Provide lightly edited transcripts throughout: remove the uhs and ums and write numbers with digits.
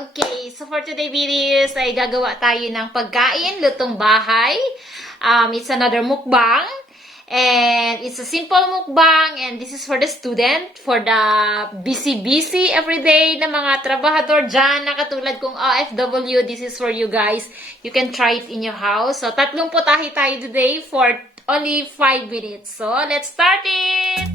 Okay, so for today videos ay gagawa tayo ng pagkain, lutong bahay. It's another mukbang. And it's a simple mukbang and this is for the student, for the busy everyday na mga trabahador dyan na katulad kong OFW. This is for you guys. You can try it in your house. So, tatlong putahe tayo today for only 5 minutes. So, let's start it!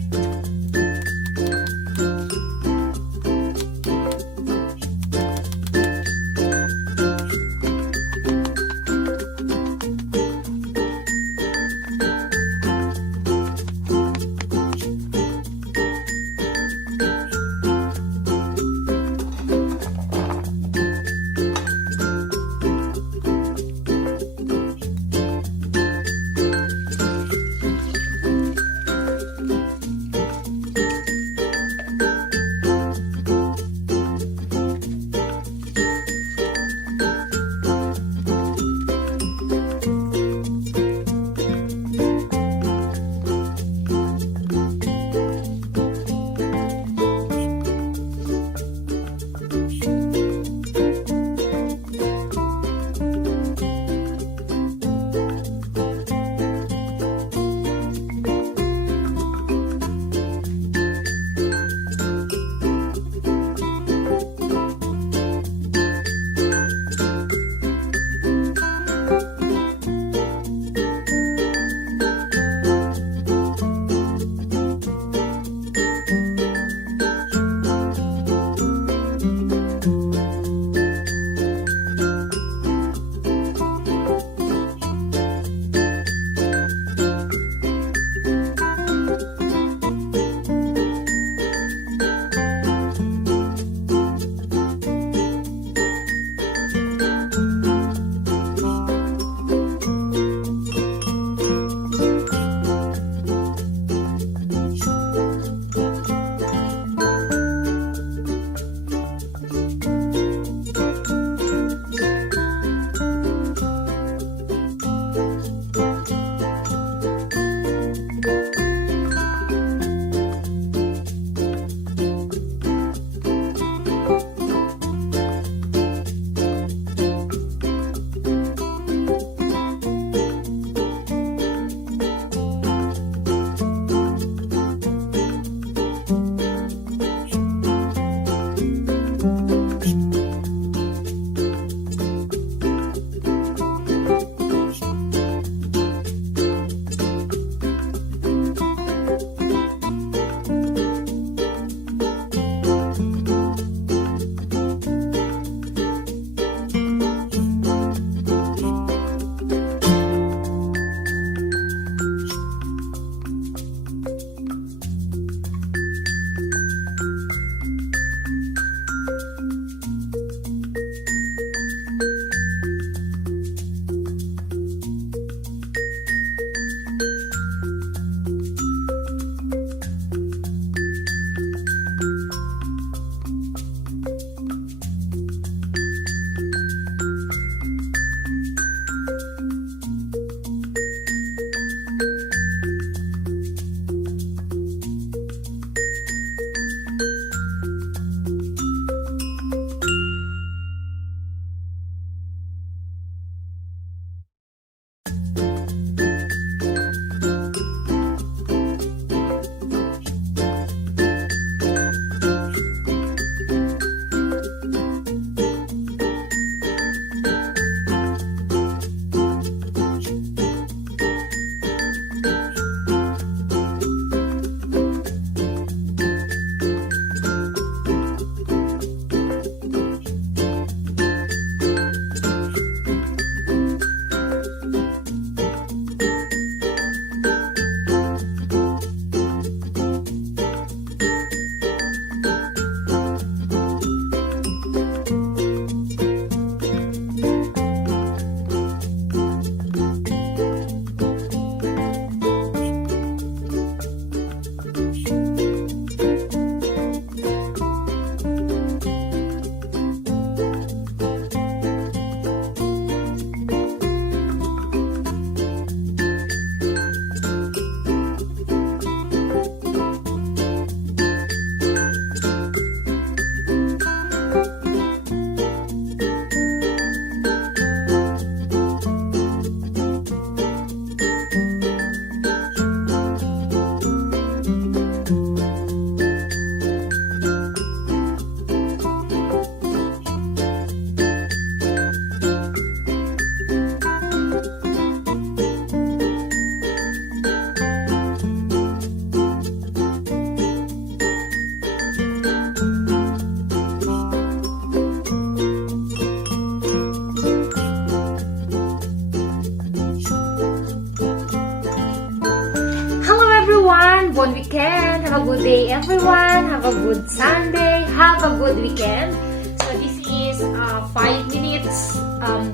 everyone. Have a good Sunday. Have a good weekend. So this is 5 minutes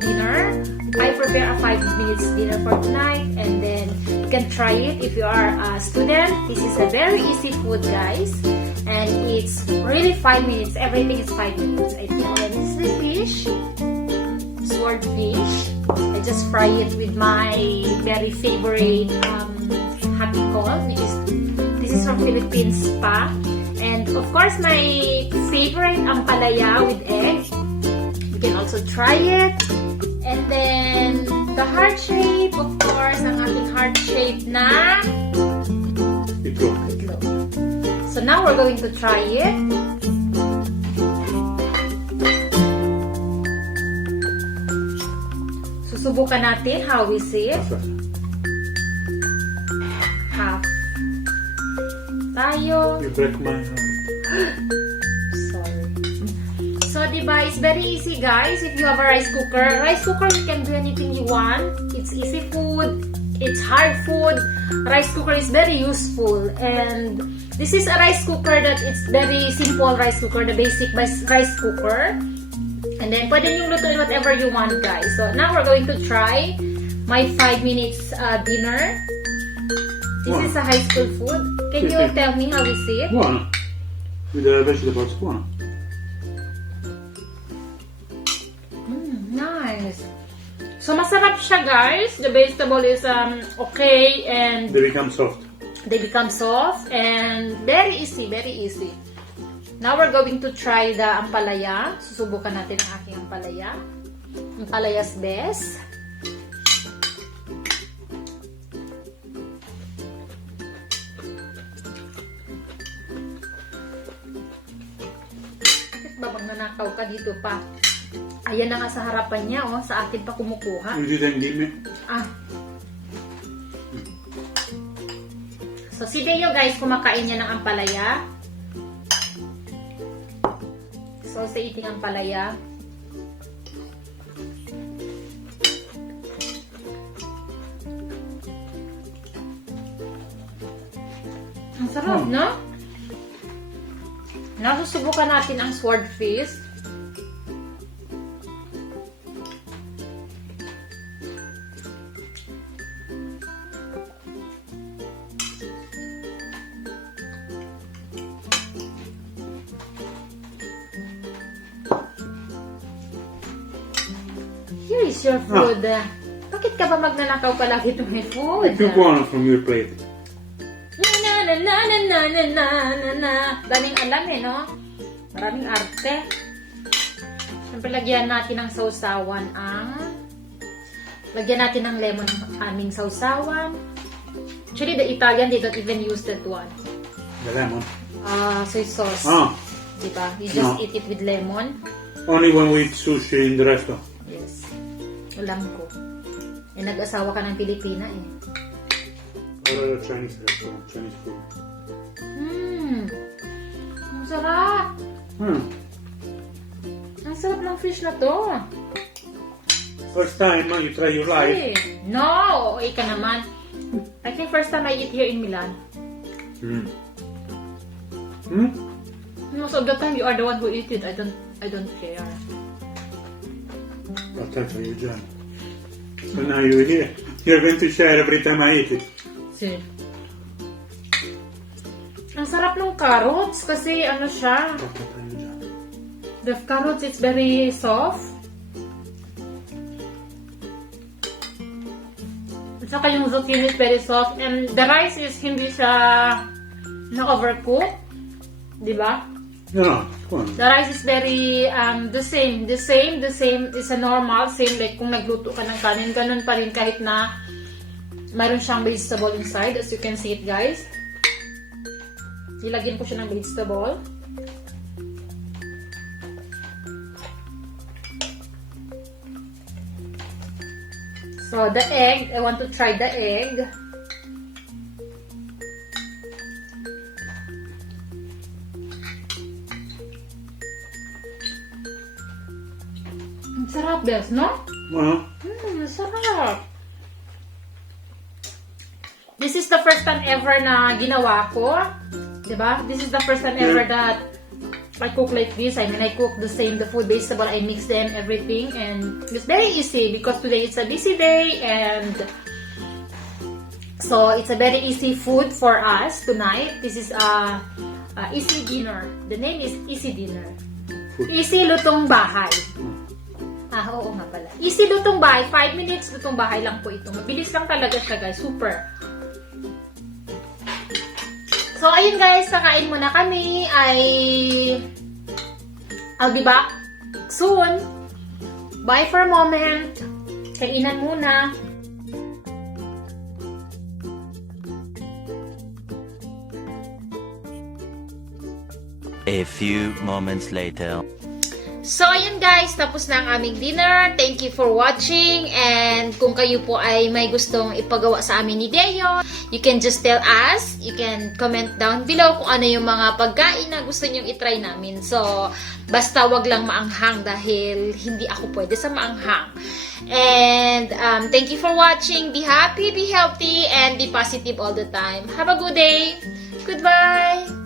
dinner. I prepare a 5 minutes dinner for tonight, and then you can try it if you are a student. This is a very easy food, guys, and it's really 5 minutes. Everything is 5 minutes. I think this is the fish, swordfish. I just fry it with my very favorite happy call, which is this is from Philippines pa, and of course my favorite ampalaya with egg. You can also try it. And then, the heart shape, of course, ang ating heart shape na Itlog. itlog. So now we're going to try it. Susubukan natin how is it. Half. Tayo. You break my hand. Sorry. So, diba, it's very easy, guys. If you have a rice cooker, you can do anything you want. It's easy food. It's hard food. Rice cooker is very useful. And this is a rice cooker that it's very simple rice cooker, the basic rice cooker. And then, pwede nyo lutuin whatever you want, guys. So, now we're going to try my 5 minutes dinner. This is a high school food. Can you tell me how is it? Buono. With the vegetables, buono. Nice. So, masarap siya, guys. The vegetable is okay, and They become soft. and very easy, very easy. Now, we're going to try the ampalaya. Susubukan natin ang aking ampalaya. Ampalaya's best. Bakit ba magnanakaw ka dito pa? Ayan na nga sa harapan niya, oh. Sa akin pa kumukuha. You didn't give me. So, si Deo, guys, kumakain niya ng ampalaya. So, sa eating ampalaya. Ang sarap, no? Nasusubukan natin ang swordfish. Here is your food. Bakit ka ba magnanakaw palagi itong may food? I took one from your plate. Na na na na na na na na na. Daming alam no? Maraming arte. Siyempre, lagyan natin ng sausawan lagyan natin ng lemon ang aming sausawan. Actually, the Italian, they don't even use that one. The lemon. Soy sauce. Diba? You just eat it with lemon. Only when we eat sushi in the restaurant. Yes. Alam ko. Nag-asawa ka ng Pilipina eh. Or a Chinese restaurant, Chinese food. Ang sarap. Ang sarap ng fish na to. First time you try your life. Hey. No! Ika naman. I think first time I eat here in Milan. Most of the time you are the one who eat it. I don't care. I'll tell you, John. So now you're here. You're going to share every time I eat it. See. Ang sarap ng carrots kasi ano siya. I'll tell you, John. The carrots, it's very soft. At saka yung zucchini is very soft. And the rice is hindi siya na-overcook. Diba? No, come on. The rice is very, the same. The same is a normal. Same like kung nagluto ka ng kanin. Ganun pa rin kahit na mayroon siyang vegetable inside. As you can see it, guys. Ilagyan ko siya ng vegetable. So, the egg. I want to try the egg. Ang sarap, Bes, no? Sarap. This is the first time ever na ginawa ko. Diba? This is the first time ever that I cook like this. I mean, I cook the food, vegetable, I mix them, everything, and it's very easy because today it's a busy day, and so it's a very easy food for us tonight. This is a easy dinner. The name is easy dinner. Easy lutong bahay. Oo nga pala. Easy lutong bahay. 5 minutes lutong bahay lang po ito. Mabilis lang talaga siya, guys. Super. So, ayun guys, kakain muna kami. I'll be back soon. Bye for a moment. Kainan muna. A few moments later. So, ayun guys, tapos na ang aming dinner. Thank you for watching. And kung kayo po ay may gustong ipagawa sa amin ni Deo, you can just tell us. You can comment down below kung ano yung mga pagkain na gusto nyong itry namin. So, basta wag lang maanghang dahil hindi ako pwede sa maanghang. And thank you for watching. Be happy, be healthy, and be positive all the time. Have a good day. Goodbye!